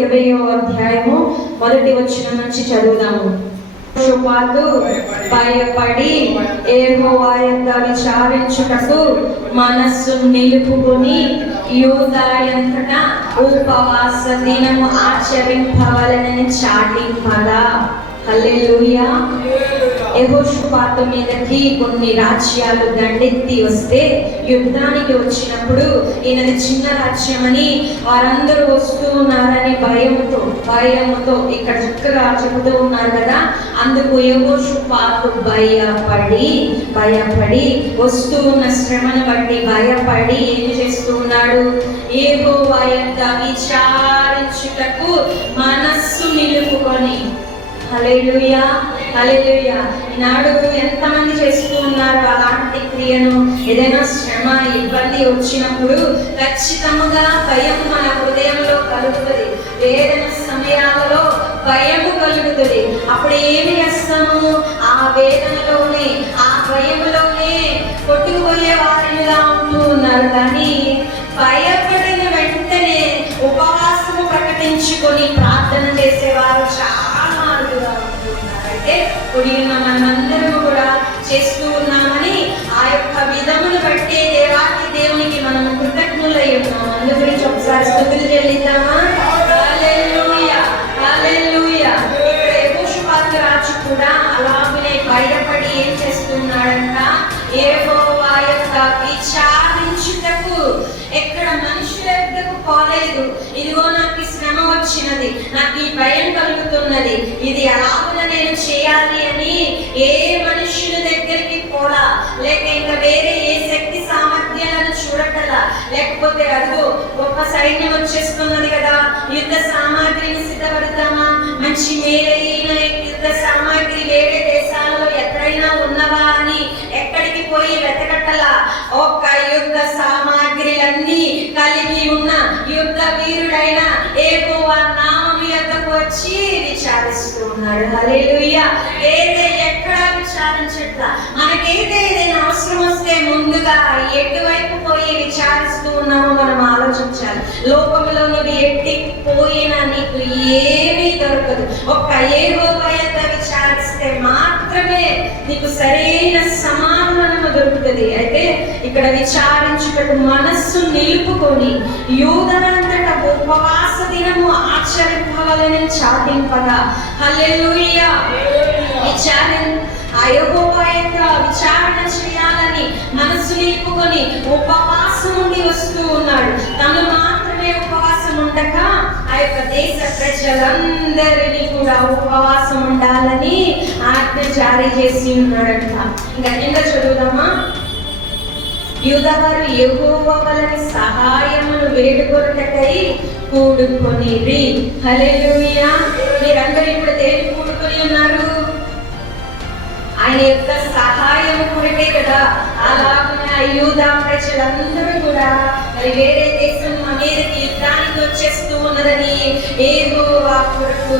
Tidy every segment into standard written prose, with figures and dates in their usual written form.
20వ అధ్యాయము 1వ వచనం నుంచి చదువుదాము. యెహోషాపాతు భయపడి యెహోవా యొద్ద విచారించుటకు మనస్సు నిలుపుకొని యూదాయంతటా ఉపవాస దినము ఆచరింపవలెనని చాటింపగా. హల్లెలూయా. యెహోషాపాతు మీదకి కొన్ని రాజ్యాలు దండెత్తి వస్తే, యుద్ధానికి వచ్చినప్పుడు ఈయనది చిన్న రాజ్యమని వారందరూ వస్తూ ఉన్నారని భయముతో ఇక్కడ చక్కగా చెబుతూ ఉన్నారు కదా. అందుకు యెహోషాపాతు భయపడి వస్తూ ఉన్న శ్రమను బట్టి భయపడి ఏం చేస్తూ ఉన్నాడు? యెహోవా యొద్ద విచారించుటకు మనస్సు నిలుపుకొని. హల్లెలూయా, హల్లెలూయా. ఈనాడు ఎంతమంది చేస్తూ ఉన్నారు అలాంటి క్రియను? ఏదైనా శ్రమ ఇబ్బంది వచ్చినప్పుడు ఖచ్చితంగా భయం మన హృదయంలో కలుగుతుంది. వేదన సమయాలలో భయము కలుగుతుంది. అప్పుడు ఏమి చేస్తాము? ఆ వేదనలోనే ఆ భయంలోనే కొట్టుకుపోయే వారిగా ఉంటూ ఉన్నారు. కానీ భయపడిన వెంటనే ఉపవాసము ప్రకటించుకొని ప్రార్థన చేసేవారు చాలా అరుదుగా ఉంటున్నారు. అంటే కూడిన మనమందరము కూడా చేస్తూ ఉన్నామని ఆ యొక్క విధమును బట్టి దేవునికి మనం కృతజ్ఞులై ఉన్నాం. అందు గురించి ఒకసారి స్తుతులు చెల్లిద్దామా? హల్లెలూయా, హల్లెలూయా. ఇక్కడ యెహోషాపాతు రాజు కూడా అలాగనే భయపడి ఏం చేస్తున్నాడంట? యెహోవా యొక్క విచారించుటకు. ఎక్కడ మనుషుల యొద్దకు పోలేదు. ఇదిగో నాకు శ్రమ వచ్చినది, నాకు ఈ భయం కలుగుతున్నది, ఇది అలాగున నేను చేయాలి అని ఏ మనుషుల దగ్గరికి పోలా. లేక ఇంకా వేరే ఏ శక్తి సామర్థ్యాలను చూడటలా. లేకపోతే అదిగో గొప్ప సైన్యం వచ్చేస్తున్నది కదా, యుద్ధ సామాగ్రిని సిద్ధపడతామా, మంచి మేలైన యుద్ధ సామాగ్రి వేరే దేశాలలో ఎక్కడైనా ఉన్నవా అని ఎక్కడికి పోయి వెతకట్టలా. ఒక్క యుద్ధ సామాగ్రిలన్నీ కలిగి ఉన్న యుద్ధ వీరుడైన యెహోవా నామము యొద్దకు వచ్చి విచారిస్తూ ఉన్నాడు. హల్లెలూయా. ఎక్కడ విచారించట్లా. మనకైతే ఏదైనా అవసరం వస్తే ముందుగా ఎటువైపు పోయి విచారిస్తూ ఉన్నామో మనం ఆలోచించాలి. లోకంలో నువ్వు ఎట్టిపోయినా నీకు ఏమీ దొరకదు. ఒక్క యెహోవా యొద్ద విచారిస్తే మాత్రమే నీకు సరైన సమాధానము దొరుకుతుంది. అయితే ఇక్కడ విచారించుటకు మనస్సు నిలుపుకొని యూదనంతటా ఉపవాస దినము ఆచరింపవలెనని చాటింపగా. హల్లెలూయా. ఆ యెహోవా యొక్క విచారణ చేయాలని మనస్సు నిలుపుకొని ఉపవాసం ఉండి వస్తూ ఉన్నాడు. తను మాత్రమే ఉపవాసం ఉండక ఆ యొక్క దేశ ప్రజలందరినీ కూడా ఉపవాసం ఉండాలని ఆజ్ఞ జారీ చేసి ఉన్నాడంట. ఇంకా కింద చదువుదామా? యూదావారు యెహోవా వలన సహాయమును వేడుకొనుటకై కూడుకొనిరి. హల్లెలూయా. మీరందరూ ఇప్పుడు దేనికి కూడుకొని ఉన్నారు? ఆయన యొక్క సహాయం కొరకే కదా. అలాగే యూదా ప్రజలందరూ కూడా మరి వేరే దేశం మీదకి యుద్ధానికి వచ్చేస్తూ ఉన్నదని యెహోవా కొరకు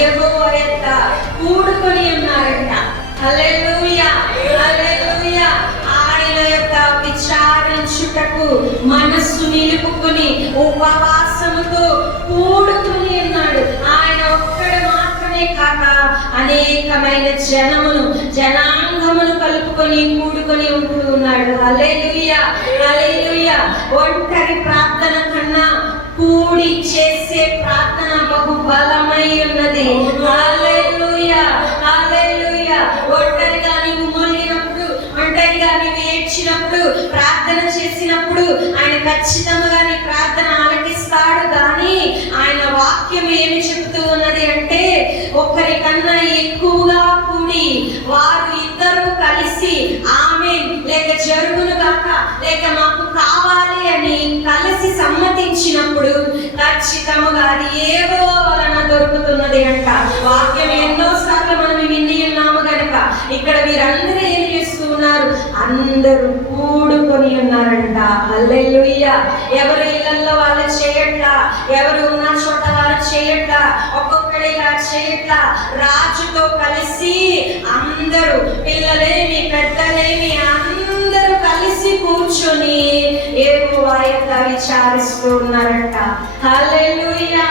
యెహోవా యొక్క కూడుకొని ఉన్నారంట. హల్లెలూయా, హల్లెలూయా. ఆయన యొక్క విచారించుటకు మనస్సు నిలుపుకొని ఉపవాసముతో కూడుకొని ఉన్నాడు. ఆయన ఒక్కడు మాత్రమే కాక అనేకమైన జనాంగమును కలుపుకొని కూడుకొని ఉంటూ ఉన్నాడు. హల్లెలూయా, హల్లెలూయా. ఒంటరి ప్రార్థన కన్నా కూడి చేసే ప్రార్థన బహు బలమై ఉన్నది. హల్లెలూయా, హల్లెలూయా. ఒంటరిగా నీవు మూలిగినప్పుడు, ఒంటరిగా నీవు ఏడ్చినప్పుడు, ప్రార్థన చేసినప్పుడు ఆయన ఖచ్చితంగా నీ ప్రార్థన ఆలకిస్తాడు. కానీ ఆయన వాక్యం ఏమి చెబుతూ ఉన్నది అంటే, ఒకరికన్నా ఎక్కువగా కూడి వారు ఇద్దరు కలిసి ఆమేన్ లేక జరుగును గాక లేక మాకు కావాలి అని కలిసి సమ్మతించినప్పుడు ఖచ్చితంగా అది ఏవో వలన దొరుకుతున్నది అంట. వాక్యం ఎన్నో సార్లు మనం విని ఉన్నాము కనుక ఇక్కడ వీరందరూ ఏం చేస్తూ ఉన్నారు? అందరూ కూడుకొని ఉన్నారంట. హల్లెలూయా. ఎవరు ఇళ్లలో వాళ్ళు చేయట్లా, ఎవరు ఉన్న చోట వాళ్ళు చేయట్లా, ఒక్కొక్కడిగా చేయట్లా. రాజుతో కలిసి అందరూ, పిల్లలేమి పెద్దలేమి అందరూ కలిసి కూర్చొని యెహోవా యొక్క విచారిస్తూ ఉన్నారంట. హల్లెలూయా,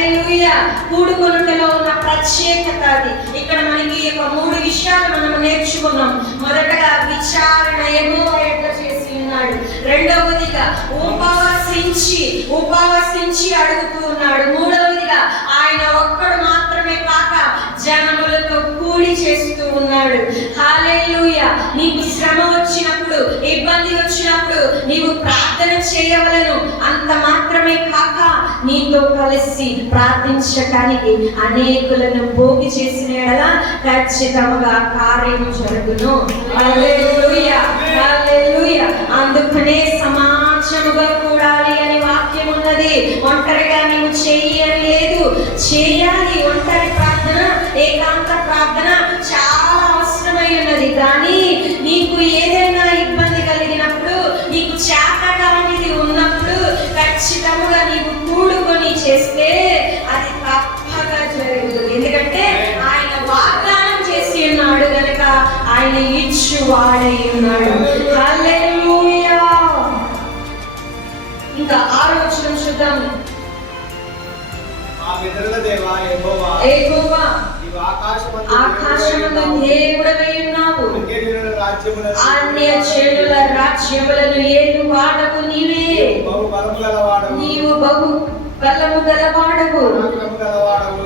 హల్లెలూయా. కూడుకొనుటలో ఉన్న ప్రత్యేకత అది. ఇక్కడ మనకి ఒక 3 విషయాలు మనం నేర్చుకున్నాం. మొదటగా విచారణ యెహోవా ఎట్లా చేసి ఉన్నాడు. రెండవదిగా ఉపవాసించి అడుగుతూ ఉన్నాడు. మూడవదిగా ఆయన ఒక్కడు మాత్రమే కాక జనములతో కూడి చేస్తూ ఉన్నాడు. హల్లెలూయా. నీకు శ్రమ వచ్చినప్పుడు, ఇబ్బంది వచ్చినప్పుడు నీవు ప్రార్థన చేయవలెను. అంత మాత్రమే కాక నీతో కలిసి ప్రార్థించటానికి అనేకులను పోగు చేసిన ఎడల ఖచ్చితంగా కార్యము జరుగును. హల్లెలూయా, హల్లెలూయా. అందుకనే సమాజముగా కూడాలి అని వాక్యం ఉన్నది. ఒంటరిగా నీవు చెయ్యని లేదు, చేయాలి. ఒంటరి ప్రార్థన, ఏకాంత ప్రార్థన చాలా అవసరమై ఉన్నది. కానీ నీకు ఏదైనా ఇబ్బంది కలిగినప్పుడు, నీకు చేతకానిది ఉన్నప్పుడు ఖచ్చితంగా నీవు కూడుకొని చేస్తే అది తప్పక జరుగుతుంది. ఎందుకంటే ఆయన వాగ్దానం చేసి ఉన్నాడు కనుక ఆయన ఇచ్చువాడై ఉన్నాడు. హల్లెలూయా. ఇంకా 6వ వచనం చూద్దాం. యెహోవా ఆకాశమందు దేవుడవై ఉన్నావు, అన్యజనుల రాజ్యములను ఏలువాడవు నీవే. నీవు బహు బలము గలవాడవు,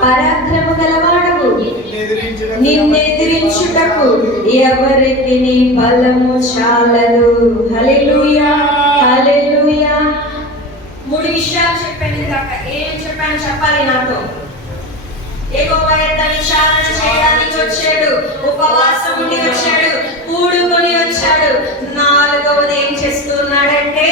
పరాక్రమ గలవాడవు. నిన్నెదిరించుటకు ఎవరికి నీ బలము చాలదు. హల్లెలూయా, హల్లెలూయా. 3 విషయాలు చెప్పాను ఇందాక. ఏం చెప్పాను చెప్పాలి నాతో. యెహోవా యొద్ద విచారణ చేయడానికి వచ్చాడు, ఉపవాసం ఉండి వచ్చాడు, కూడుకొని వచ్చాడు. 4వది ఏం చేస్తున్నాడంటే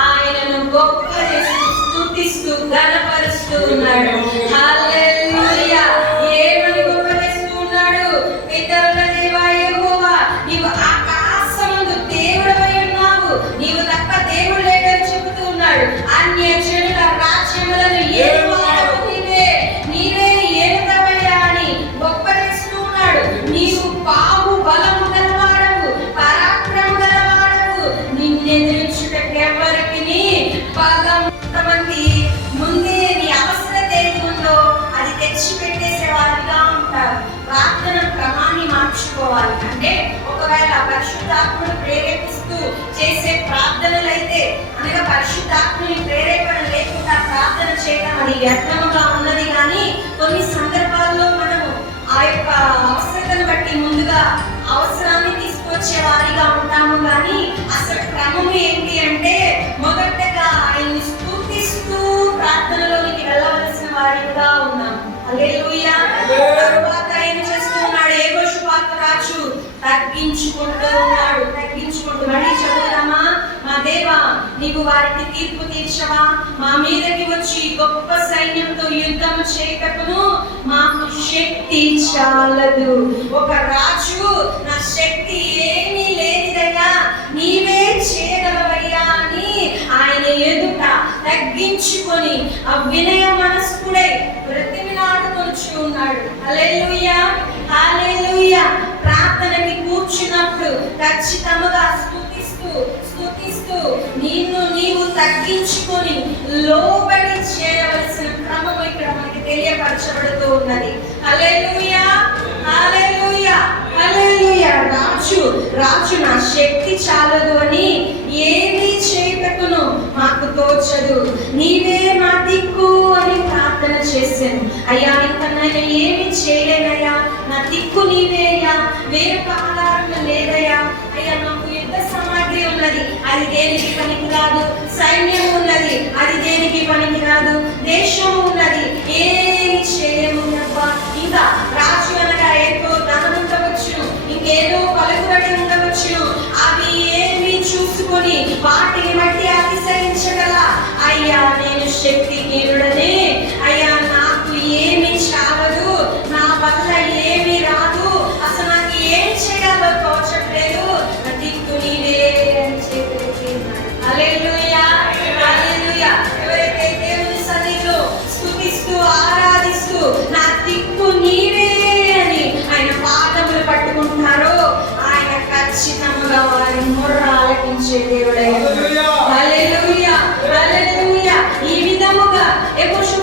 ఆయనను గొప్ప చేస్తూ, స్తుతిస్తూ, ఘనపరుస్తూ ఉన్నాడు. హల్లెలూయా. ఏమని గొప్ప చేస్తూ ఉన్నాడు? పితరుల దేవా యెహోవా, నీవు ఆకాశమందు దేవుడవై ఉన్నావు, నీవు తప్ప దేవుడు లేడని చెబుతూ ఉన్నాడు. అన్యజనుల రాజ్యములను ఏలువాడవు నీవే, నీవే ఏలుతావయ్యా అని గొప్ప చేస్తూ ఉన్నాడు. నీవు బాహు బలము గలవాడవు, పరాక్రమ గలవాడవు. నిన్నెదిరించుటకు ఎవరికి నీ బలం. కొంతమంది ముందే నీ అవసరం ఏది ఉందో అది తెచ్చి పెట్టేసే వారిగా ఉంటారు. ప్రార్థన క్రమాన్ని మార్చుకోవాలి. అంటే ఒకవేళ పరిశుద్ధాత్మను ప్రేరేపిస్తూ చేసే ప్రార్థనలైతే, అనగా పరిశుద్ధాత్మని ప్రేరేపణ లేకుండా ప్రార్థన చేయడం అది వ్యర్థముగా ఉన్నది. కానీ కొన్ని సందర్భాల్లో మనము ఆ యొక్క అవసరతను బట్టి ముందుగా అవసరాన్ని తీసుకొచ్చే వారిగా ఉంటాము. కానీ అసలు క్రమం ఏంటి అంటే మొదటగా ఆయన్ని స్తుతిస్తూ ప్రార్థనలోనికి వెళ్ళవలసిన వారిగా ఉన్నాం. హల్లెలూయా. తరువాత ఏం చేస్తున్నాడు? యెహోషాపాతు రాజు తగ్గించుకుంటూ ఉన్నాడు. మళ్ళీ చదువుదామా. మా దేవా, నీవు వారికి తీర్పు తీర్చవా? మా మీదకి వచ్చి గొప్ప సైన్యంతో యుద్ధం చేయటకును మాకు శక్తి చాలదు. ఒక రాజు, నా శక్తి ఏమీ లేనిదయ్యా, నీవే చేయగలవయ్యా అని ఆయన ఎదుట తగ్గించుకొని ఆ వినయ మనస్కుడై బ్రతిమిలాడుకొనుచు ఉన్నాడు. హల్లెలూయా, హల్లెలూయా. ప్రార్థనకి కూర్చున్నప్పుడు ఖచ్చితంగా స్తుతిస్తూ నిన్ను నీవు తగ్గించుకొని లోబడి చేయవలసిన క్రమం ఇక్కడ మనకి తెలియపరచబడుతూ ఉన్నది. హల్లెలూయా, హల్లెలూయా, హల్లెలూయా. రాజు నా శక్తి చాలదు అని ఏమీ చేయటకును మాకు తోచదు, నీవే మా దిక్కు అని ప్రార్థన చేశాను. అయ్యా, ఇంకనైనా ఏమి చేయలేనయ్యా, నా దిక్కు నీవే అయ్యా, వేరొక ఆధారం లేదయ్యా. అయ్యా, నాకు యుద్ధ సామాగ్రి ఉన్నది, అది దేనికి పనికిరాదు. సైన్యం ఉన్నది, అది దేనికి పనికిరాదు. దేశం ఉన్నది, ఏమి చేయము తప్ప. ఇంకా రాజు అనగా ఎంతో ధనం ఉండవచ్చును, ఇంకేదో పలుకుబడి ఉండవచ్చును. అవి ఏమి చూసుకొని వాటిని బట్టి అతిశయించగల అయ్యా, నేను శక్తిహీనుడనే. అయ్యా, నాకు ఏమి చాలదు, నా వల్ల ఏమి రాదు, అసలు నాకు ఏం చేయాలో తోచట్లేదు, నా దిక్కు నీవే అని చెప్పి. హల్లెలూయా, హల్లెలూయా. ఎవరైతే దేవుని సన్నిధిలో స్తుతిస్తూ ఆరాధిస్తూ నా దిక్కు నీవే అని ఆయన పాదములు పట్టుకుంటారో ఆయన ఖచ్చితంగా వారి మొర్ర ఆలకించే దేవుడై. హల్లెలూయా, హల్లెలూయా. ఈ విధముగా యెహోషాపాతు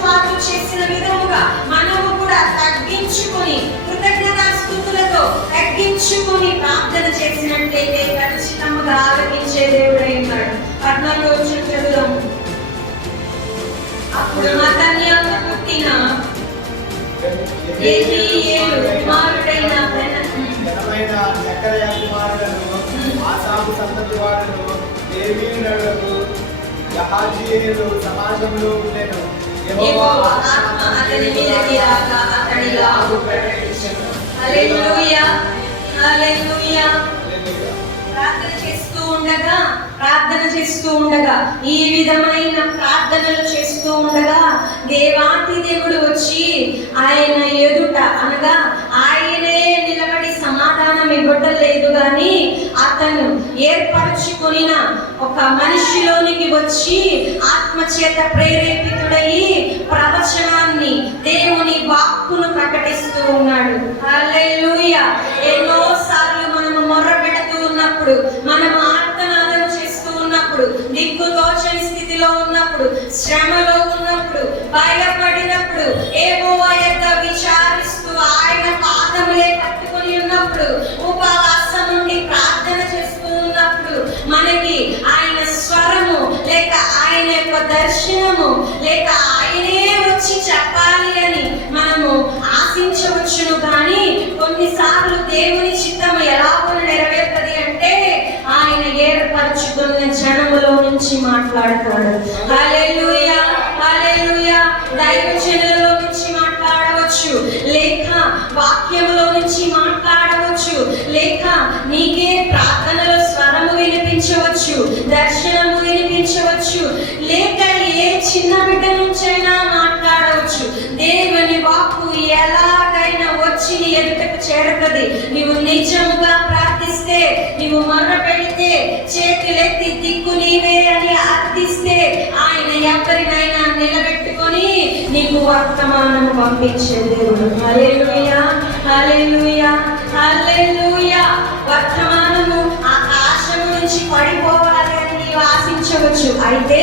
అప్పుడు మతన్యాకు పుట్టిన యెహీయేలు కుమారుడైన జకర్యా కుమారులను ఆసాపు సంతతి వాడును లేవీయులకు యహాజీయేలు సమాజంలో ఉండెను. యెహోవా ఆత్మ అతని మీదకి రాగా అతడిలాగు ప్రకటించెను. హల్లెలూయా, హల్లెలూయా. ప్రార్థన చేస్తూ ఉండగా ఈ విధమైన ప్రార్థనలు చేస్తూ ఉండగా దేవాతి దేవుడు వచ్చి ఆయన ఎదుట అనగా ఆయనే నిలబడి సమాధానం ఇవ్వటం లేదు కానీ అతను ఏర్పరచుకొనిన ఒక మనిషిలోనికి వచ్చి ఆత్మచేత ప్రేరేపితుడయి ప్రవచనాన్ని దేవుని వాక్కును ప్రకటిస్తూ ఉన్నాడు. హల్లెలూయా. ఎన్నోసార్లు మనము మొర్ర పెడుతూ ఉన్నప్పుడు, మనము ఆర్తనాదం చేస్తూ ఉన్నప్పుడు, దిక్కుతోచని స్థితిలో ఉన్నప్పుడు, శ్రమలో ఉన్నప్పుడు, భయపడినప్పుడు, యెహోవా యొద్ద విచారిస్తూ ఆయన పాదములే పట్టుకొని ఉన్నప్పుడు, ఉపవాసం నుండి ప్రార్థన చేస్తూ ఉన్నప్పుడు మనకి ఆయన స్వరము లేక ఆయన యొక్క దర్శనము లేక ఆయనే వచ్చి చెప్పాలి అని మనము ఆశించవచ్చును. కానీ కొన్నిసార్లు దేవుని చిత్తము ఎలాగో నెరవేరుతుంది అంటే ఆయన ఏర్పరచుకున్న జనములో నుంచి మాట్లాడతాడు. హల్లెలూయా, హల్లెలూయా. దైవజనులలో నుంచి మాట్లాడవచ్చు, లేక వాక్యములో నుంచి మాట్లాడవచ్చు, లేక నీకే ప్రార్థనలో స్వరము వినిపించవచ్చు, దర్శనము వినిపించవచ్చు, లేక ఏ చిన్న బిడ్డ నుంచైనా మాట్లాడవచ్చు. దేవుని వాక్కు ఎలాగైనా వచ్చి నీ ఎదుటకు చేరుతుంది. నీవు నిజముగా ప్రార్థిస్తే, నీవు మొర్ర పెడితే, చేతులెత్తి దిక్కు నీవే అని అర్థిస్తే ఆయన ఎవరినైనా నిలబెట్టుకొని నీకు వర్తమానం పంపించే దేవుడు. హల్లెలూయా, హల్లెలూయా, హల్లెలూయా. వర్తమానము ఆకాశము నుంచి పడిపోవాలి అని నీవు ఆశించవచ్చు, అయితే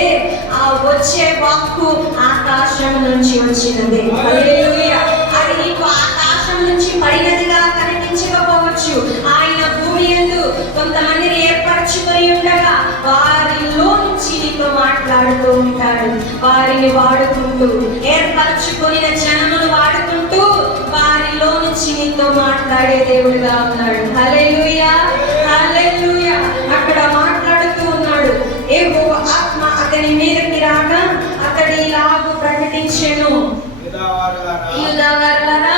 ఆ వచ్చే వాక్కు ఆకాశం నుంచి వచ్చినది. హల్లెలూయా. అది నీకు ఆకాశం నుంచి పడినదిగా కనిపించకపోవచ్చు. ఆయన భూమి యందు కొంతమందిని ఏర్పరచుకొని ఉండగా వారిలో నుంచి నీతో మాట్లాడుతూ ఉంటాడు. వారిని వాడుకుంటూ, ఏర్పరచుకొనిన జనమును వాడుకుంటూ వారిలో నుంచి నీతో మాట్లాడే దేవుడుగా ఉన్నాడు. హల్లెలూయా, హల్లెలూయా. అక్కడ మాట్లాడుతూ ఉన్నాడు. యెహోవా ఆత్మ అతని మీదకి రాగా అతడి ఇలాగు ప్రకటించెను. యూదావారులారా,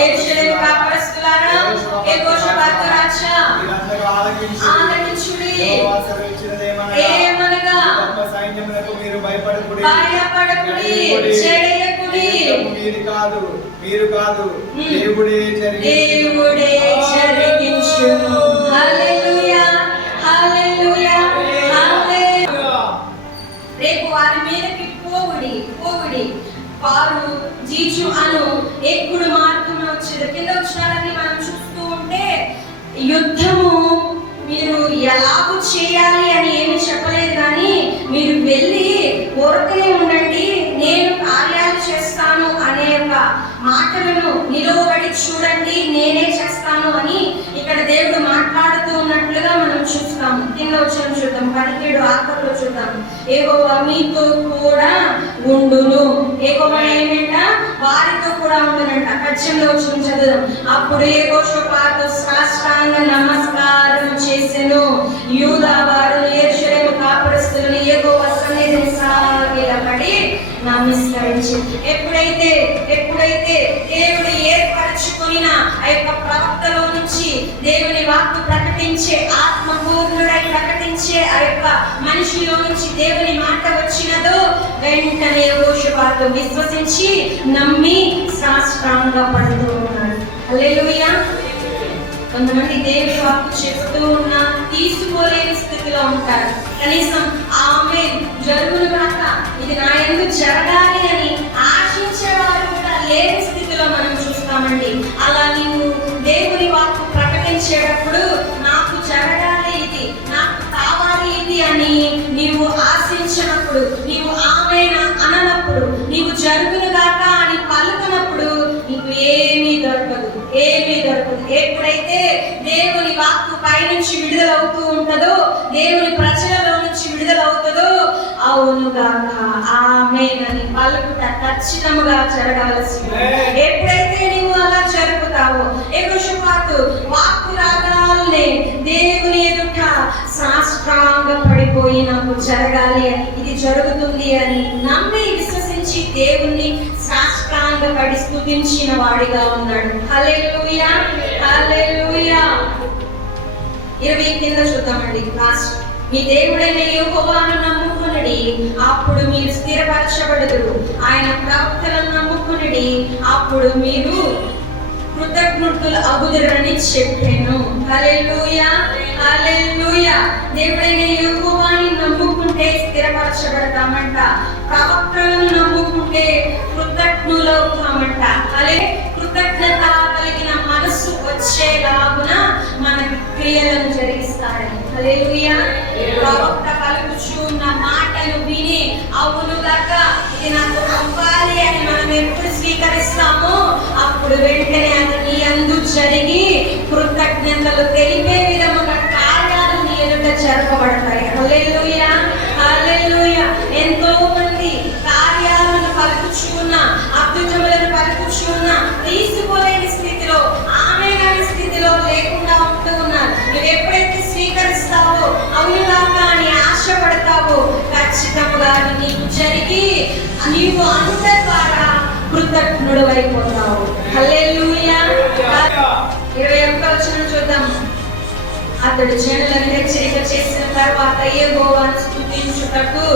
యెరూషలేము కాపరస్తులారా, యెహోషాపాతు రాజా, ఆలకించుడి. ఏమనగా భయపడకుడి, చెడయకుడి. మీరు కాదు, దేవుడే జరిగించును. హల్లెలూయా, హల్లెలూయా, హల్లెలూయా. రేపు వారి మీదకి పోవుడి. వారు జీచు అను ఎక్కుడు మార్గంలో వచ్చేది. కింద వచ్చినారని మనం చూస్తూ ఉంటే యుద్ధము మీరు ఎలాగూ చేయాలి అని ఏమి చెప్పలేదు, కానీ మీరు వెళ్ళి ఊరకనే ఉండండి, నేను కార్యాలు చేస్తాను అనే ఒక మాటలను నిలవబడి చూడండి, నేనే చేస్తాను అని ఇక్కడ దేవుడు మాట్లాడుతూ ఉన్నట్లుగా మనం చూస్తాము. కింద వచ్చిన చూద్దాం, 17 ఆఖరులో చూద్దాం. యెహోవా మీతో కూడా ఉండును. యెహోవా ఏమంట? వారితో కూడా ఉండునంట. 18లో వచ్చిన చదువుదాం. అప్పుడు యెహోషాపాతు సాష్టాంగ నమస్కారం చేసెను. యూదా వారు యెరూషలేము కాపరస్తులను యెహోవా సన్నిధిని సాగిలపడి నమస్కరించి. ఎప్పుడైతే దేవుడు ఏర్పరచుకున్న ఆ యొక్క ప్రవక్తలో నుంచి దేవుని వాక్కు ప్రకటించే, ఆత్మపూర్ణుడై ప్రకటించే ఆ యొక్క మనిషిలో నుంచి దేవుని మాట వచ్చినదో వెంటనే యెహోషాపాతు విశ్వసించి నమ్మి సాష్టాంగపడుతూ ఉన్నాడు. హల్లెలూయా. కొంతమంది దేవుని వాక్కు చెప్తూ ఉన్నా తీసుకోలేని స్థితిలో ఉంటారు. కనీసం ఆమె జరుగును కాక, ఇది నా యందు జరగాలి అని ఆశించేవారు కూడా లేని స్థితిలో మనం చూస్తామండి. అలా నీవు దేవుని వాక్కు ప్రకటించేటప్పుడు నాకు జరగాలి ఇది, నాకు కావాలి ఇది అని నీవు ఆశించినప్పుడు, నీవు ఆమె అననప్పుడు, నీవు జరుగును గాక అని పలుకునప్పుడు నీకు ఏమీ దొరకదు. ఎప్పుడైతే దేవుని వాక్కు పైనుంచి విడుదలవుతూ ఉంటుందో, దేవుని ప్రజలలో నుంచి విడుదలవుతుందో, అవునుగాక ఆమేన్ అని పలుకుట ఖచ్చితంగా జరగాల్సింది. ఎప్పుడైతే నీవు అలా జరుపుతావో యెహోషాపాతు వాక్కు రాగానే దేవుని ఎదుట సాష్టాంగ పడిపోయి నాకు జరగాలి అని, ఇది జరుగుతుంది అని నమ్మి విశ్వసించి దేవుణ్ణి సాష్టాంగ పడి స్తుతించిన వాడిగా ఉన్నాడు. హల్లెలూయా హల్లెలూయా. 20 కింద చూద్దామండి లాస్ట్. మీ దేవుడైన యెహోవాను నమ్ముకొనుడి, అప్పుడు మీరు స్థిరపరచబడుదురు. ఆయన ప్రవక్తలను నమ్ముకొనుడి, అప్పుడు మీరు కృతజ్ఞులు అగుదురని చెప్పాను. హల్లెలూయా హల్లెలూయా. దేవుడైన యెహోవాని నమ్ముకుంటే స్థిరపరచబడతామంట. ప్రవక్తలను నమ్ముకుంటే కృతజ్ఞులు అవుతామంట. కృతజ్ఞత కలిగిన మనసు వచ్చేలాగున మనకి క్రియలను జరిగిస్తాడని. హల్లెలూయా. ప్రవక్త పలుకుచు ఉన్న మాటను విని అవునుగాక ఇది నాకు అవ్వాలి అని మనం ఎప్పుడు స్వీకరిస్తామో అప్పుడు వెంటనే అది నీ యందు జరిగి కృతజ్ఞతలు తెలిపే విధముగా కార్యాలు నీ ఎదుట జరపబడతాయి. హల్లెలూయా హల్లెలూయా. ఎంతో మంది కార్యాలను పలుకుచున్న, అద్భుతములను పలుకుచున్న తీసుకోలేని స్థితిలో, ఆమేన్ అనే స్థితిలో లేకుండా ఉంటూ ఉన్నారు. నువ్వు ఎప్పుడైతే స్వీకరిస్తావో అవునుగాక అని ఆశపడతావో ఖచ్చితంగా నీకు జరిగి నీవు అంత ద్వారా కృతజ్ఞుడు అయిపోతావు. హల్లెలూయా. 21వ వచనం చూద్దాం. అతడు జనులను హెచ్చరిక చేసిన తర్వాత యెహోవాను స్తుతించుటకు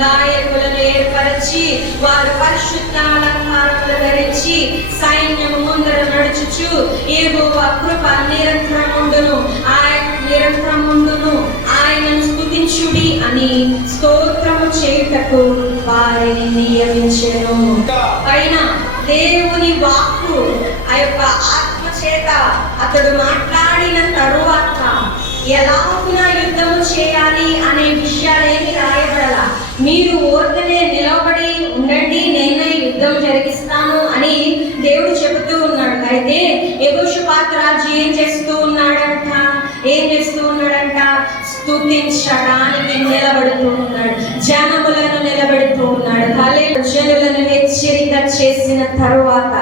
గాయకులను ఏర్పరచి వారు పరిశుద్ధ అలంకారములు ధరించి సైన్యము ముందర నడుచుచు యెహోవా కృప నిరంతరముండును ఆయనను స్తుతించుడి అని స్తోత్రము చేయుటకు వారిని నియమించెను. పైన దేవుని వాక్కు ఆ యొక్క ఆత్మ చేత అతడు మాట్లాడిన తరువాత ఎలాగున యుద్ధము చేయాలి అనే విషయాలేమి రాయబడాల. మీరు ఓర్తనే నిలబడి ఉండండి, నేనే యుద్ధం జరిగిస్తాను అని దేవుడు చెబుతూ ఉన్నాడు. అయితే యెహోషాపాతు రాజు ఏం చేస్తూ ఉన్నాడంట? స్తుతించడానికి నిలబడుతూ ఉన్నాడు, జనములను నిలబెడుతూ ఉన్నాడు. జనులను హెచ్చరిక చేసిన తరువాత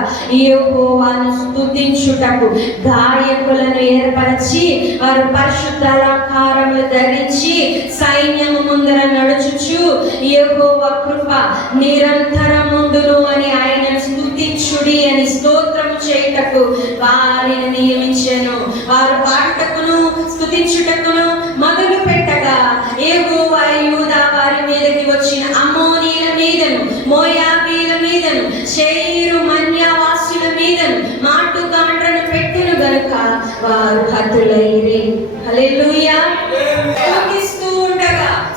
యెహోవాను స్తుతించుటకు గాయకులను ఏర్పరిచి వారు పరిశుద్ధ అలంకారములు ధరించి సైన్యము ముందర నడుచుచు యెహోవా కృప నిరంతరముండును అని ఆయనను స్తుతించుడి అని స్తోత్రము చేయుటకు వారిని నియమించెను. వారు పాడుటకును స్తుతించుటకును మొదలు పెట్టగా యెహోవా యూదా వారి మీదకి వచ్చిన అమ్మోనీయుల మీదను, మోయాబీల మీదను, శేయీరు మన్యవాసుల మీదను మాటుగాండ్రను పెట్టును గనుక వారు హతులైరి. హల్లెలూయా.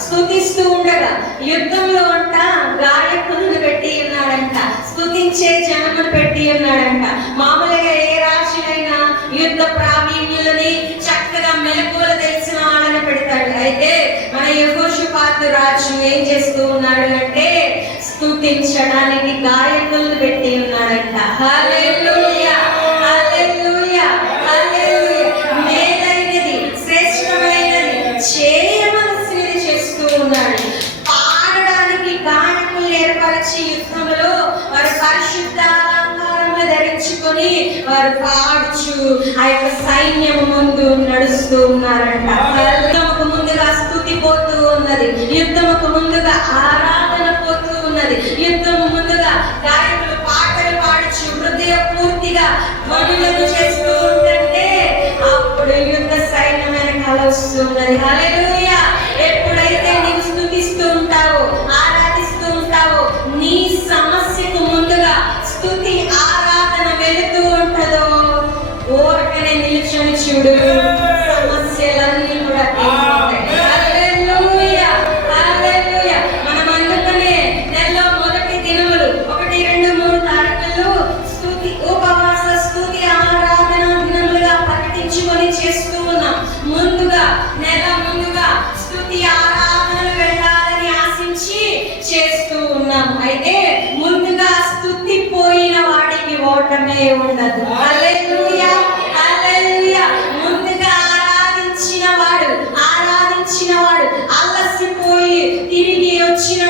స్తుతిస్తూ ఉండగా యుద్ధంలో అంట గాయకులను పెట్టి ఉన్నాడంట, స్తుతించే జనమును పెట్టి ఉన్నాడంట. మామూలుగా ఏ రాజునైనా యుద్ధ ప్రావీణ్యులని చక్కగా మెలకువలు తెలిసిన వాళ్ళని పెడతాడు. అయితే మన యెహోషాపాతు రాజు ఏం చేస్తూ ఉన్నాడు అంటే స్తుతించడానికి గాయకులను పెట్టి ఉన్నాడంట. హల్లెలూయా హల్లెలూయా హల్లెలూయా. మేలైనది శ్రేష్టమైనది చేయవలసినది చేస్తూ ఉన్నాడు. పాడడానికి గాయకులు ఏర్పరిచి యుద్ధంలో వారు పరిశుద్ధ అలంకారములు ధరించుకొని వారు పాడుచు ఆ యొక్క సైన్యము ముందు నడుస్తూ ఉన్నారంట. యుద్ధముకు ముందుగా స్తుతి పోతూ ఉన్నది, యుద్ధముకు ముందుగా ఆరాధన పోతూ ఉన్నది, యుద్ధము ముందుగా గాయకులు పాటలు పాడుచు హృదయ పూర్తిగా ధ్వనులను చేస్తూ ఉంటే అప్పుడు యుద్ధ సైన్యం వెనకాల వస్తున్నది. హల్లెలూయా. ఎప్పుడైతే నీవు స్తుతిస్తూ ఉంటావో, ఆరాధిస్తూ ఉంటావో, నీ సమస్యకు ముందుగా స్తుతి ఆరాధన వెళుతూ ఉంటుందో ఓరకనే నిల్చొని చూడు, సమస్యలన్నీ కూడా తీరిపోతాయి. హల్లెలూయా హల్లెలూయా. మనం అందుకనే నెలలో మొదటి దినములు 1, 2, 3 తారీఖులు స్తుతి ఉపవాస స్తుతి ఆరాధన దినములుగా ప్రకటించుకొని చేస్తూ ఉన్నాం. ముందుగా నెల ముందుగా స్తుతి ఆరాధనలు వెళ్ళాలని ఆశించి చేస్తూ ఉన్నాం. అయితే ముందుగా స్తుతి పోయిన వాడికి ఓటమే ఉండదు. హల్లెలూయా హల్లెలూయా. ముందుగా ఆరాధించిన వాడు అలసిపోయి తిరిగి వచ్చిన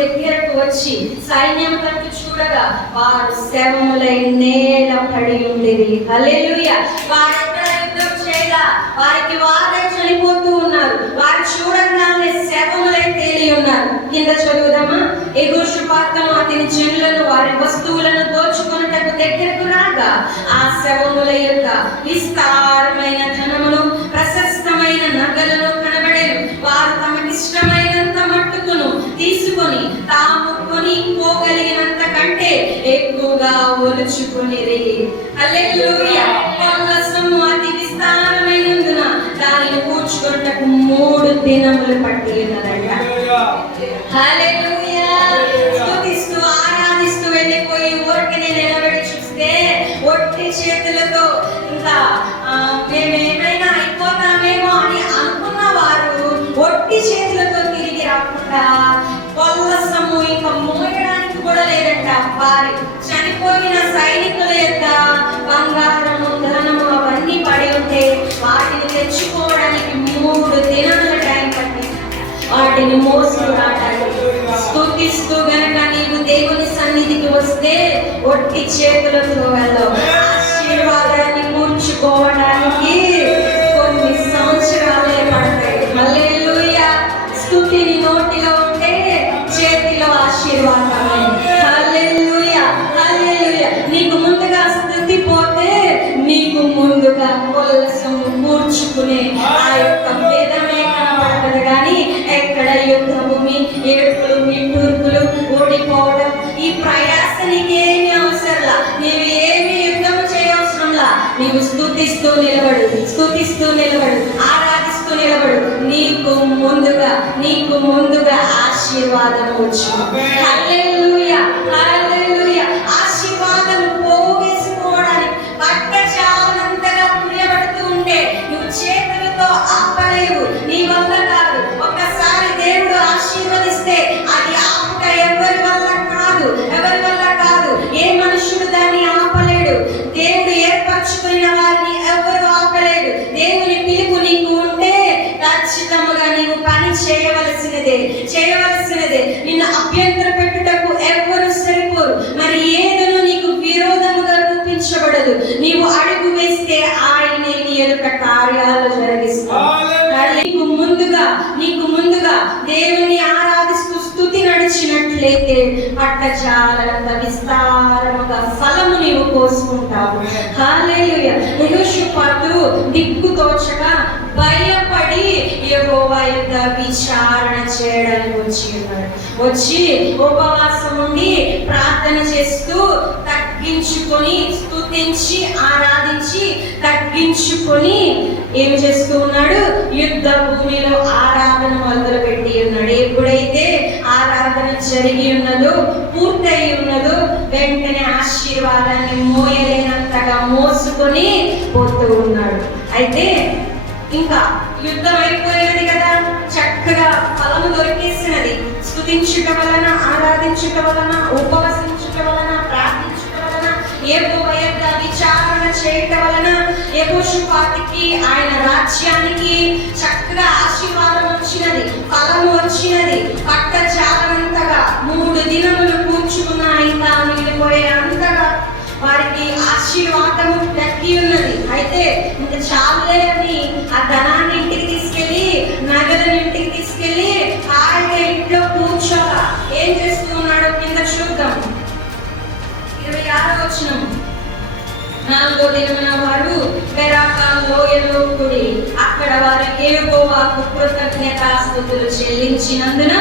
దగ్గరకు వచ్చి సైన్యం తట్టు చూడగా వారు శవములై నేల పడి ఉండేది. హల్లెలూయా. వారు ఎక్కడ యుద్ధం చేయగా వారికి వారే చనిపోతూ ఉన్నారు. వారు చూడగానే శవములై తేలి ఉన్నారు. కింద చదువుదామా? యెహోషాపాతును అతని జనులను వారి వస్తువులను దోచుకొనుటకు దగ్గరకు రాగా ఆ శవముల యొక్క విస్తారమైన ధనమును ప్రశస్తమైన నగలను కనబడేను. వారు తమకిష్టమైనంత మట్టుకును తీసుకొని తాము కొనిపోగలిగినంత కంటే ఎక్కువగా ఒలుచుకొనిరి. హల్లెలూయా. పల్లసము అతి విస్తారమైనందున దానిని కూర్చుకొనుటకు 3 దినములు పట్టి ఉన్నదంట. హల్లెలూయా. స్తుతిస్తూ ఆరాధిస్తూ వెళ్ళిపోయి ఊరికనే నిలబడి చూస్తే ఒట్టి చేతులతో ఇంకా మేమేమైనా అయిపోతామేమో అని అనుకున్న వారు ఒట్టి చేతులతో తిరిగి రాకుండా పల్లసము ఇంకా మోయడానికి కూడా లేదంట. వారి చనిపోయిన సైనికుల యొక్క బంగారము ధనము అవన్నీ పడి ఉంటే వాటిని తెచ్చుకోవడానికి 3 దినాల టైం పట్టింది. వాటిని మోసుకు రావడానికి. స్తుతిస్తూ గనక నీవు దేవుని సన్నిధికి వస్తే ఒట్టి చేతులతో వెళ్ళవు. ఆశీర్వాదాన్ని కూర్చుకోవడానికి కొన్ని సంవత్సరాలే పడతాయి. హల్లెలూయా. స్తుతిని నోటిలో ఉంటే చేతిలో ఆశీర్వాదమే. హల్లెలూయా. హల్లెలూయా. నీకు ముందుగా స్తుతి పోతే నీకు ముందుగా కొల్లసము కూర్చుకునే ఆ యొక్క వేదమే కనబడుతుంది. కానీ ఎక్కడ యుద్ధ భూమి, ఏడుపులు, నిట్టూర్పులు, ఓడిపోవడం, ఈ ప్రయాస నీకేమీ అవసరంలా. నీవు ఏమి యుద్ధం చేయవసరంలా. నీవు స్తుతిస్తూ నిలబడు, స్తుతిస్తూ నిలబడు, ఆరాధిస్తూ నిలబడు. నీకు ముందుగా ఆశీర్వాదం వచ్చు. హల్లెలూయా. హల్లెలూయా. ఆశీర్వాదం పోగేసుకోవడానికి పట్ట చాలంతగా పుణ్యపడుతూ ఉంటే నువ్వు చేతులతో ఆపలేవు. నీ వల్ల కాదు. ఒక్కసారి దేవుడు ఆశీర్వదిస్తే అది ఆపుట ఎవరి వల్ల కాదు. ఏ మనుషుడు దాన్ని ఆపలేడు. దేవుడు ఏర్పరచుకున్న వారిని ఎవరు ఆపలేడు. దేవుని పిలుపు నీకు ఉంటే ఖచ్చితంగా నీవు పని చేయవలసినదే. నిన్ను అభ్యంతర పెట్టుటకు ఎవరు సరిపోరు. మరి ఏదను నీకు విరోధముగా రూపించబడదు. నీవు అడుగు వేస్తే ఆయనే నీ ఎదుట కార్యాలు జరిగిస్తాడు. నీకు ముందుగా దేవుని ఆరాధిస్తూ స్తుతి నడిచినట్లయితే పట్టజాలంత విస్తారముగా ఫలము నీవు కోసుకుంటావు. హల్లెలూయా. యెహోషాపాతు దిక్కు తోచగా భయపడి యెహోవా యొద్ద విచారణ చేయడానికి వచ్చి ఉపవాసం ఉండి ప్రార్థన చేస్తూ తగ్గించుకొని స్తుతించి ఆరాధించి తగ్గించుకొని ఏం చేస్తూ ఉన్నాడు? యుద్ధ భూమిలో ఆరాధన మొదలు పెట్టి ఉన్నాడు. ఎప్పుడైతే ఆరాధన జరిగి ఉన్నదో, పూర్తయి ఉన్నదో, వెంటనే ఆశీర్వాదాన్ని మోయలేనంతగా మోసుకొని పోతూ ఉన్నాడు. అయితే ఇంకా యుద్ధం అయిపోయినది కదా, చక్కగా ఫలము దొరికేసినది. స్తుతించుట వలన, ఆరాధించుట వలన, ఉపవసించుట వలన, ప్రార్థించుట వలన, యెహోవా యొద్ద విచారణ చేయట వలన యెహోషాపాతుకి ఆయన రాజ్యానికి చక్కగా ఆశీర్వాదం వచ్చినది, ఫలము వచ్చినది. పట్ట చాలంతగా 3 దినములు కూర్చుకున్న ఇంకా మిగిలిపోయే అంతగా వారికి ఆశీర్వాదము దక్కి ఉన్నది. అయితే ఇంకా చాలే అని ఆ ధనాన్ని ఇంటికి తీసుకెళ్ళి, నగలను ఇంటికి తీసుకెళ్ళి హాయిగా ఇంట్లో కూర్చోగా ఏం చేస్తూ ఉన్నాడో కింద చూద్దాం. 26వ వచనం. 4వ దినమున వారు బెరాకా లోయలో కూడి అక్కడ వారు యెహోవాకు కృతజ్ఞతాస్తుతులు చెల్లించినందున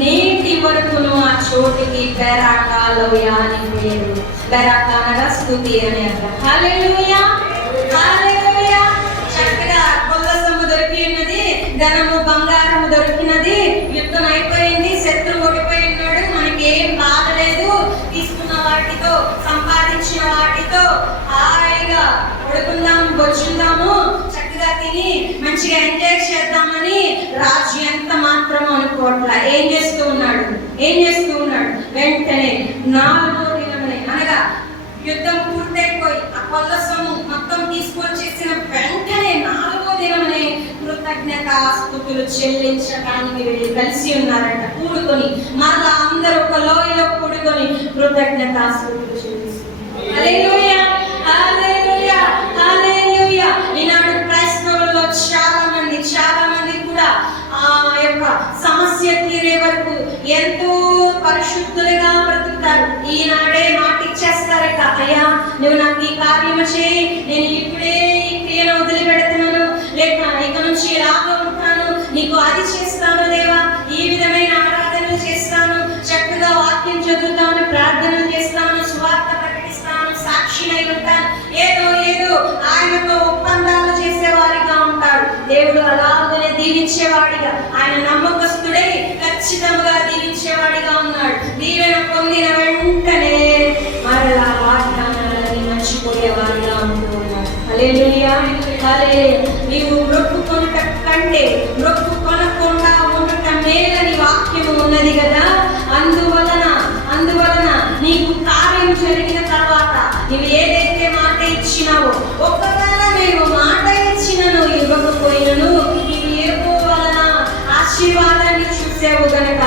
నేటి వరకును ఆ చోటికి బెరాకా లోయ అని పేరు. బెరాకా అనగా స్తుతి అని అర్థం. హల్లెలూయా. హల్లెలూయా. చక్కగా కొల్లసము దొరికి ఉన్నది, ధనము బంగారము దొరికినది, యుద్ధం అయిపోయింది, శత్రువు ఓడిపోయి ఉన్నాడు. మనకి ఏం బాధ లేదు. తీసుకున్న వాటితో, సంపాదించిన వాటితో హాయిగా పడుకుందాం, బొచ్చుందాము, చక్కగా తిని మంచిగా ఎంజాయ్ చేద్దామని రాజు ఎంత మాత్రము అనుకోవట్లా. ఏం చేస్తూ ఉన్నాడు? వెంటనే 4వ దినమునే అనగా యుద్ధం పూర్తయిపోయి ఆ కొల్లసము మొత్తం తీసుకొచ్చేసిన వెంటనే 4వ దినమునే కృతజ్ఞతాస్తుతులు చెల్లించడానికి వెళ్ళి కలిసి ఉన్నారంట. కూడుకొని మరలా అందరూ ఒక లోయలో కూడుకొని కృతజ్ఞతాస్తుతులు చెల్లిస్తున్నారు. హల్లెలూయా, హల్లెలూయా, హల్లెలూయా. ఈనాడు క్రైస్తవుల్లో చాలా మంది కూడా ఆ యొక్క సమస్య తీరే వరకు ఎంతో పరిశుద్ధులుగా బ్రతుకుతారు. ఈనాడే మాట ఇచ్చేస్తారట, అయ్యా నువ్వు నాకు ఈ కార్యము చేయి, నేను ఇప్పుడే ఈ క్రియను వదిలిపెడుతున్నాను, లేక ఇక నుంచి ఇలాగా ఉంటాను, నీకు అది చేస్తాను దేవా, ఈ విధమైన ఆరాధనలు చేస్తాను, చక్కగా వాక్యం చదువుతాను, ప్రార్థనలు చేస్తాను, సువార్త ప్రకటిస్తాను, సాక్షినై ఉంటాను, ఏదో ఆయనతో ఒప్పందాలు చేసేవారిగా ఉంటాడు. దేవుడు అలాగనే దీవించేవాడిగా, ఆయన నమ్మకస్తుడై ఖచ్చితంగా దీవించేవాడిగా ఉన్నాడు. దీవెన పొందిన వెంటనే మరలా వాగ్దానాలని మర్చిపోయేవాడిగా ఉంటూ ఉన్నాడు. హల్లెలూయా, హల్లెలూయా. నీవు మొక్కుకొనుట కంటే మొక్కుకొనకుండా ఉండుట మేలని వాక్యము ఉన్నది కదా. అందువలన నీకు కార్యం జరిగిన తర్వాత నీవు ఏదైతే మాట ఇచ్చినావో, ఒకవేళ నీవు మాట ఇచ్చినను ఇవ్వకపోయినను నీవు యెహోవా ఆశీర్వాదాన్ని చూసేవు గనక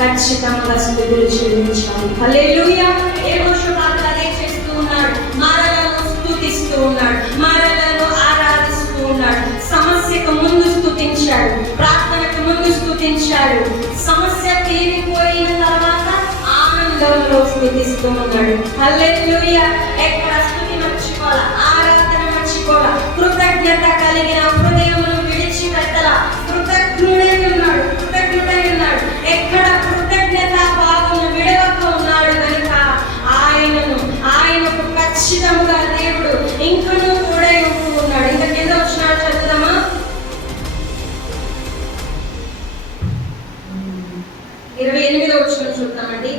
ఖచ్చితంగా స్తుతులు చెల్లించాలి. హల్లెలూయా. యెహోషువాకు అదే చేస్తూ ఉన్నాడు, మరలను స్తుతిస్తూ ఉన్నాడు, మరలను ఆరాధిస్తూ ఉన్నాడు. సమస్యకు ముందు స్తుతించాడు, ప్రార్థనకు ముందు స్తుతించాడు, సమస్య తీరిపోయిన తర్వాత ఆనందంలో స్తుతిస్తూ ఉన్నాడు. హల్లెలూయా. ఎక్కడ స్తుతి మర్చిపోవాలా, ఆరాధన మర్చిపోవాలా, కృతజ్ఞత కలిగిన హృదయమును విడిచిపెట్టాల. కృతజ్ఞుడై ఉన్నాడు. ఎక్కడ కృతజ్ఞత భావము విడవక ఉన్నాడు కనుక ఆయనకు ఖచ్చితంగా దేవుడు ఇంకనూ కూడా ఉంటూ ఉన్నాడు. ఇంకా కింద వచ్చినాడు, చదువుదామా. 28వ వచనం చూద్దామండి.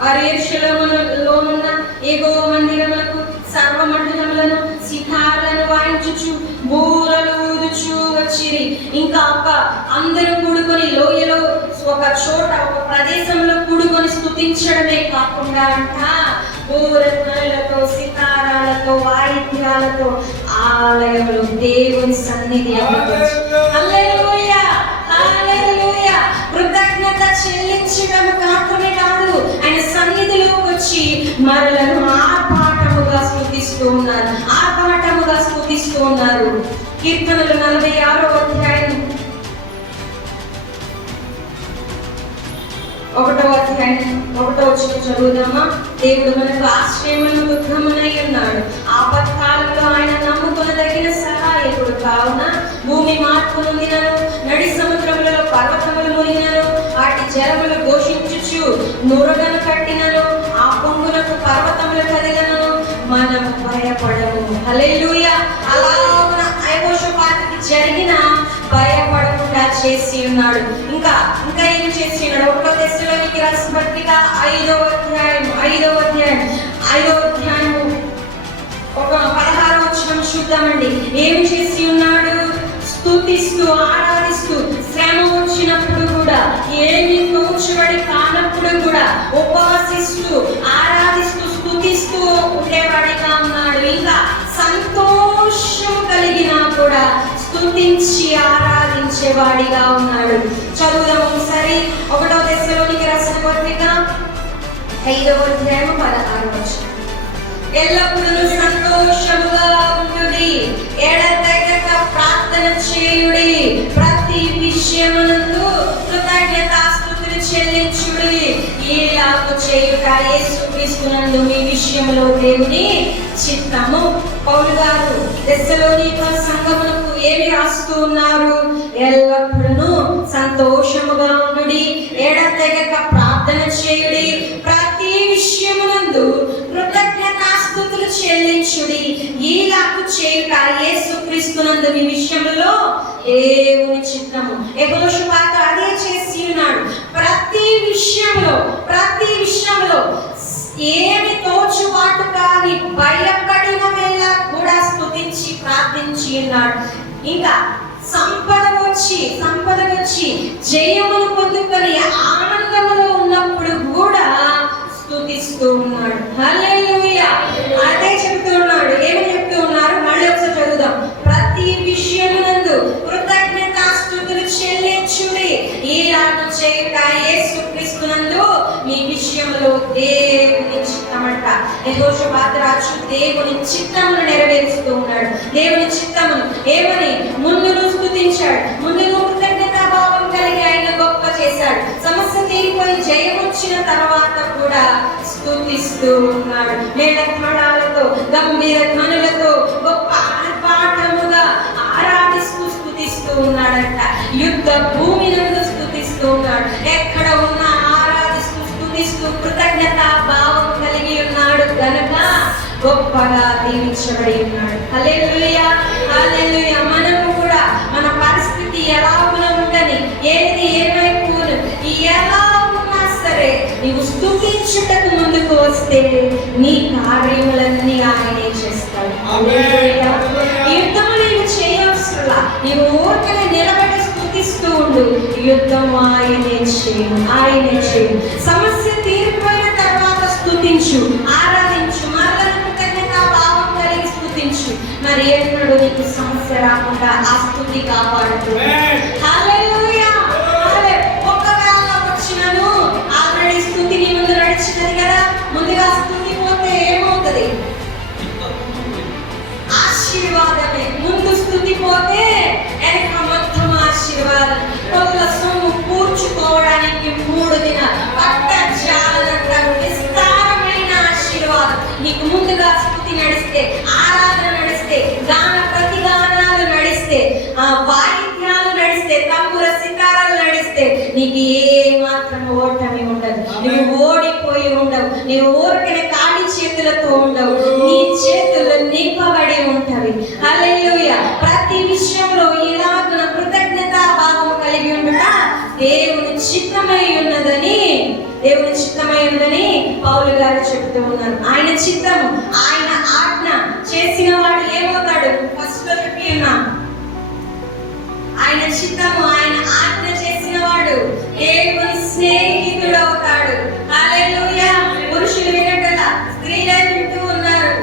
వారు యెరూషలేములోనున్న యెహోవా మందిరమునకు సర్వమండలములను సితారాలను వాయించుచు బూరలు ఊదుచు వచ్చిరి. ఇంకా అందరూ కూడుకొని లోయలో ఒక చోట ఒక ప్రదేశంలో కూడుకొని స్తుతించడమే కాకుండా అంట బూరలతో సితారాలతో వాయిద్యాలతో ఆలయంలో దేవుని సన్నిధి. హల్లెలూయా, హల్లెలూయా. కృతజ్ఞత చెల్లించడం మాత్రమే కాదు, ఆయన సన్నిధిలోకి వచ్చి మరలను ఆర్భాటముగా స్తుతిస్తూ ఉన్నారు. కీర్తనలు 46వ అధ్యాయం 1వ వచనం చదువుదామా. దేవుడు మనకు ఆశ్రయమును దుర్గమునై ఉన్నాడు, ఆపత్కాలంలో ఆయన నమ్ముకొనదగిన సహాయకుడు కావున భూమి మార్పు నొందినను, నడి సముద్రములలో పర్వతములు మునిగినను, వాటి జలములు ఘోషించుచు నురగను కట్టినను, ఆ పొంగునకు పర్వతములు కదిలినను, మనం భయపడము. హల్లెలూయా. అలాగున యెహోషువాకుకి జరిగిన భయపడకుండా చేసి ఉన్నాడు. ఇంకా ఏం చేసి ఉన్నాడు? 1వ దశలోనికి రాసిన పత్రిక 5వ అధ్యాయం 16వ వచనం చూద్దామండి. ఏం చేసి ఉన్నాడు? స్తుతిస్తూ ఆరాధిస్తూ, శ్రమ వచ్చినప్పుడు కూడా, ఏమి తోచుబడి కానప్పుడు కూడా ఉపవాసిస్తూ ఆరాధిస్తూ స్తుతిస్తూ ఉండేవాడిగా ఉన్నాడు. ఇంకా సంతోషం కలిగినా కూడా స్తుతించి ఆరాధించేవాడిగా ఉన్నాడు. చదువుదాం ఒకసారి. 1వ దశలోనికి రాసిన పత్రిక 5వ అధ్యాయం 16వ వచనం. ఎల్లప్పుడూ సంతోషముగా ఉండుడి, ఎడతెగక ప్రార్థన చేయుడి, ప్రతి విషయమునందు కృతజ్ఞతాస్తుతులు చెల్లించుడి, ఇలాగు చేయుట యేసుక్రీస్తునందు మీ విషయంలో దేవుని చిత్తము. పౌలు గారు దెస్సలోనిక సంఘమునకు ఏమి రాస్తూ ఉన్నారు? ఎల్లప్పుడూ సంతోషముగా ఉండుడి, ఎడతెగక ప్రార్థన చేయుడి, ప్రతి విషయమునందు కృతజ్ఞతాస్తుతులు చెల్లించుడి, ఈలాగు చేయుట యేసుక్రీస్తునందు మీ విషయంలో దేవుని చిత్తము. యెహోషువాకు అదే చేసి ఉన్నాడు. ప్రతి విషయంలో ఏమి తోచుబాటు కాని భయపడిన వేళ కూడా స్తుతించి ప్రార్థించి ఉన్నాడు. ఇంకా సంపద వచ్చి జయమును పొందుకొని ఆనందములో ఉన్నప్పుడు కూడా స్తుతిస్తూ ఉన్నాడు. హల్లెలూయా. అదే చెప్తూ ఉన్నాడు. ఏమని చెప్తూ ఉన్నారు? మళ్ళీ ఒకసారి చదువుదాం. ప్రతి విషయమునందు కృతజ్ఞతాస్తుతులు చెల్లించుడి, ఈలాగు చేయుట యేసు దేవుని చిత్తమును నెరవేరుస్తూ ఉన్నాడు. దేవుని చిత్తమును ఏమని ముందు నువ్వు స్తుతించాడు, ముందు నువ్వు కృతజ్ఞతాభావం కలిగి ఆయన గొప్ప చేశాడు. సమస్య తీరిపోయి జయం వచ్చిన తర్వాత కూడా స్తుతిస్తూ ఉన్నాడు. మేళతాళాలతో గంభీర ధ్వనులతో గొప్ప ఆర్భాటముగా ఆరాధిస్తూ స్తుతిస్తూ ఉన్నాడంట. యుద్ధ భూమి నందు స్తుతిస్తూ ఉన్నాడు. ఎక్కడ ఉన్నా ఆరాధిస్తూ స్తుతిస్తూ కృతజ్ఞతా భావం కలిగి ఉన్నాడు గనుక గొప్పగా దీవించబడి ఉన్నాడు. హల్లెలూయా, హల్లెలూయా. మనము కూడా మన పరిస్థితి ఎలా ఉండని, ఏది ఏమైపోను, ఎలా ఉన్నా సరే నీవు స్తుతించుటకు ముందుకు వస్తే నీ కార్యములన్నీ ఆయనే చేస్తాడు. హల్లెలూయా. యుద్ధము నీవు చేయవసరలా, నీవు ఊరికనే నిలబడి స్తుతిస్తూ ఉండు. యుద్ధం ఆయనే చేయు, ఆయనే చేయు. సమస్య తీరిపోయిన తర్వాత స్తుతించు, ఆరాధించు, మరల కృతజ్ఞతా భావం కలిగి స్తుతించు. మరి ఎన్నడూ నీకు సమస్య రాకుండా ఆ స్తుతి కాపాడుతుంది. హల్లెలూయా. ఒకవేళ వచ్చినను ఆల్రెడీ స్తుతి నీ ముందు నడిచినది కదా, ముందుగా స్తుతి పోతే ఏమవుతుంది? ఆశీర్వాదమే. ముందు స్తుతి పోతే వెనక మొత్తం ఆశీర్వాదం. కొల్ల సొమ్ము కూర్చుకోవడానికి 3 దినాలు పట్టజాలంటారు. విస్తారమైన ఆశీర్వాదం. నీకు ముందుగా స్తుతి నడిస్తే, ఆరాధన నడిస్తే, గాన ప్రతిగానాలు నడిస్తే, వాయిద్యాలు నడిస్తే, తంబుర సితారాలు నడిస్తే నీకు ఏ మాత్రం ఓటమి ఉండదు. నువ్వు ఓడిపోయి ఉండవు. నీవు ఊరికనే ఖాళీ చేతులతో ఉండవు. నీ చేతులు నింపబడి ఉంటవి. హల్లెలూయా. ప్రతి విషయంలో ఇలాగున కృతజ్ఞతా భావం కలిగి ఉండుట దేవుని చిత్తమై ఉన్నదని, దేవుని చిత్తమై ఉన్నదని పౌలు గారు చెబుతూ ఉన్నారు. ఆయన చిత్తము, ఆయన ఆజ్ఞ చేసిన వాడు ఏమవుతాడు? ఫస్ట్ లో చెప్పి ఉన్నాం. ఆయన చిత్తము, ఆయన ఆజ్ఞ చేసిన వాడు దేవుని స్నేహితుడు అవుతాడు. హల్లెలూయా. పురుషులు వినగల, స్త్రీలే వింటూ ఉన్నారు.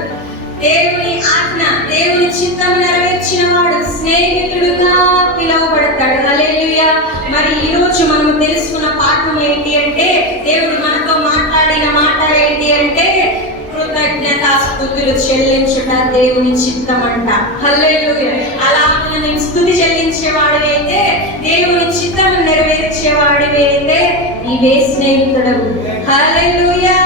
దేవుని ఆజ్ఞ, దేవుని చిత్తము నెరవేర్చిన వాడు స్నేహితుడుగా పిలువబడతాడు. హల్లెలూయా. మరి ఈ రోజు మనం తెలుసుకున్న పాఠం ఏంటి అంటే, దేవుడు మనతో మాట్లాడిన మాట ఏంటి అంటే, కృతజ్ఞతాస్తుతులు చెల్లించుట దేవుని చిత్తం అంట. హల్లెలూయా. అలా మనం స్తుతి చెల్లించేవాడివైతే, దేవుని చిత్తము నెరవేర్చేవాడివైతే నీవే స్నేహితుడవు. హల్లెలూయా.